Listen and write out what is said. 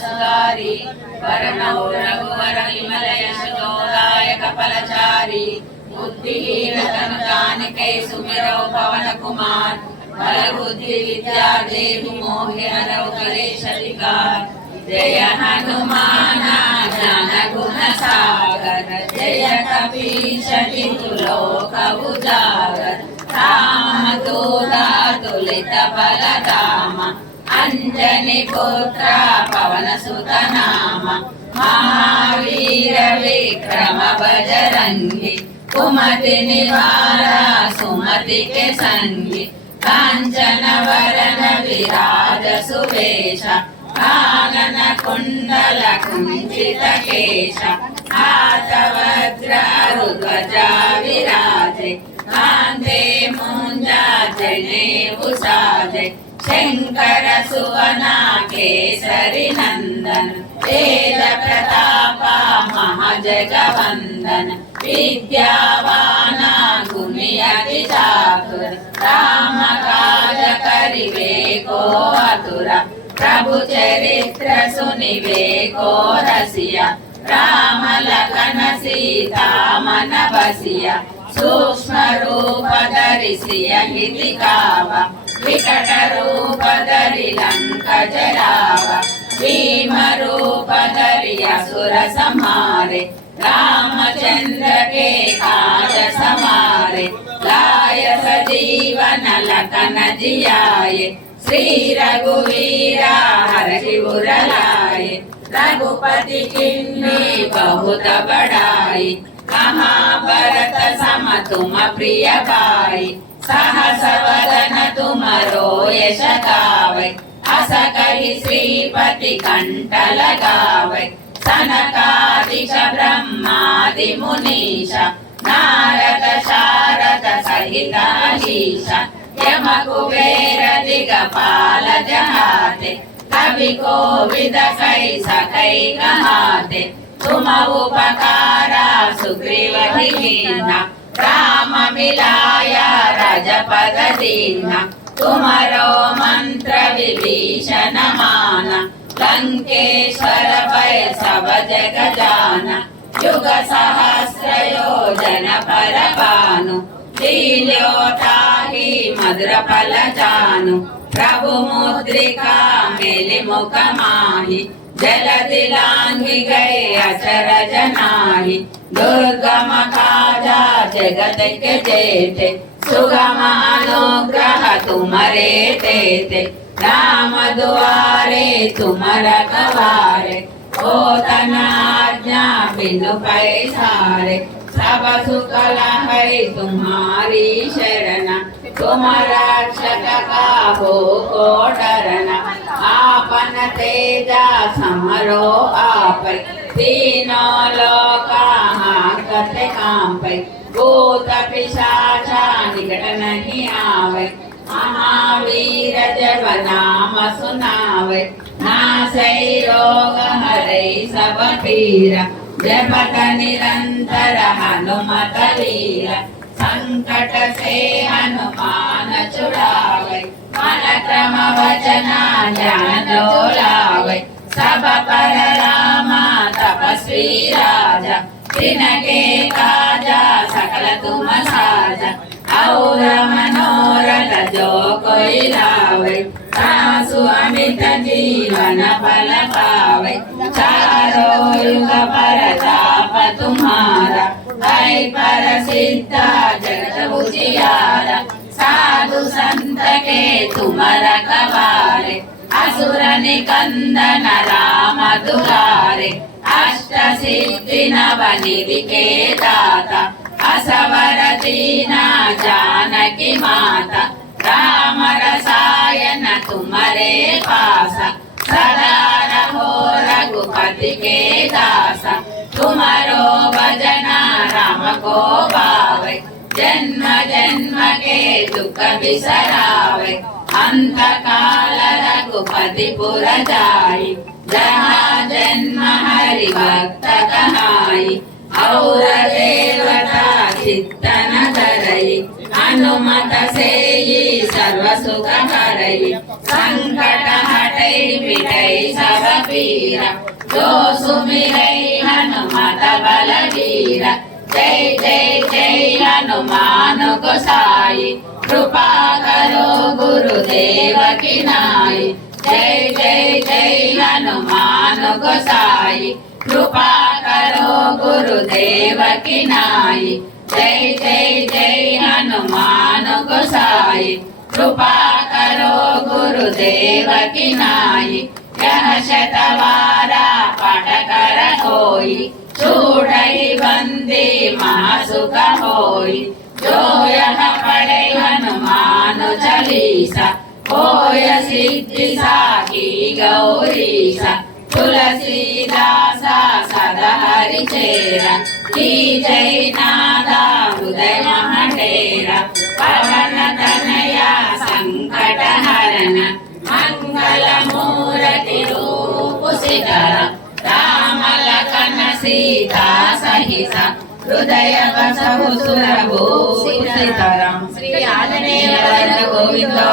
సుధారి వరణౌ రఘువర విమల యశోదాయక ఫలచారి బుద్ధిహీన తను సుమిరౌ పవన కుమార్ బల బుద్ధి విద్యా దేవి మోహిరౌ కలేశికార్ జయ హనుమాన జ్ఞాన గుణ సాగర జయ కపీశతి లోక రామ దూదా తులిత బలరామ అంజని పుత్ర పవన సుతనామ. మహావీర విక్రమ బజరంగి కుమతి నివార సుమతి సంగి. కాంచన వరణ విరాజ సువేశ కానన కుండల కుంచిత కేశ. హాత వజ్ర విరాజే. కాంతే ముంజా జనేవు సాజే. శంకర సువన కేసరి నందన వేద ప్రతాప మహాజగవందన విద్యావాన గుణి చాతుర రామ కాజ కరివే కో అతుర ప్రభు చరిత్ర సునివే కో రసియ రామ లఖన సీతామన బసియ సూక్ష్మ రూప ధరిసి అహితి కావ వికట రూప ధరి లంక జరావ భీమ రూప ధరి అసుర సమారే రామచంద్ర కే కాజ సమారే లాయ సజీవన లకన జియాయే శ్రీ రఘువీర హర శివురలాయ రఘుపతి కిన్నే బహుత బడాయి महाभरत सम तुम प्रिय भाई सहस वदन तुमरो यश गावै अस कहि श्रीपति कंठ लगावै सनकादिश ब्रह्मादि मुनीश नारद शारद सहित अहीश यम कुबेर दिगपाल जहाते कवि कोविद कै सकै कहाते तुम उपकारा सुग्रीव कीना राम मिलाया रजपद दीना तुमरो मंत्र विभीषण माना लंकेश्वर भय सब जग जाना युग सहस्र योजन पर जलदिलाङ्गि गए अचरजनाहि दुर्गमकाजा जगत के जेठे सुगम अनुग्रह तुमरे तेते। राम द्वारे तुमर कवारे ओ तनाज्ञा बिनु पैसारे। सब सुख है तुम्हारी शरण, तुम रक्षक का हो को डरना आपन तेजा समरो आप। तीनों लोक हाकत कांपै भूत पिशाचा निकट नहीं आवे महावीर जब नाम सुनावे नासै रोग हरै सब पीरा जपत निरंतर हनुमत वीर संकट से हनुमान छुड़ावे मन क्रम वचना ध्यान डोलावे सब पर रामा तपस्वी राजा तिनके काजा सकल तुम साजा और मनोरथ जो कोई लावे तासु अमित जीवन फल पावे चारो युग पर ताप तुम्हारा है पर सिद्धा जगत उजियारा साधु संत के तुम रखवारे असुर निकंदन राम दुलारे अष्ट सिद्धि नव निधि के दाता असवर दीना जानकी माता राम रसायन तुम्हारे पास सदा रहो रघुपति के दासा तुम्हारो भजना राम को पावे जन्म जन्म के दुख बिसरावे अंत काल रघुपति पुर जाई जहाँ जन्म हरि भक्त कहाई और देवता चित्तन धरई हनुमत से सर्व सुख करई संकट हट अटै मिटै सब पीर जो सुमिरै हनुमत बलवीर జై జై జై హనుమాను సాయి కృపా కరో గురుదేవకి నాయి. జై జై జై హనుమాను సాయి కృపా కరో గురుదేవకి నాయి. జై జై జై హనుమాను సాయి కృపా కరో గురుదేవకి నాయి. జన శతవారా పటకర కోయి. చూడై వందే మహాసుఖ హోయి జోయన పడైవను మాను చలీస కోయ సిద్ధి సాకి గౌరీస తులసీదాస సదహరి చేర శ్రీ జైనాథ హృదయ మహేర పవన తనయ సంకటహరణ మంగళమూరతి రూపు శిఖర సీతా సహిత హృదయ బసవు సురభూ సీతారాం శ్రీ ఆంజనేయ గోవిందో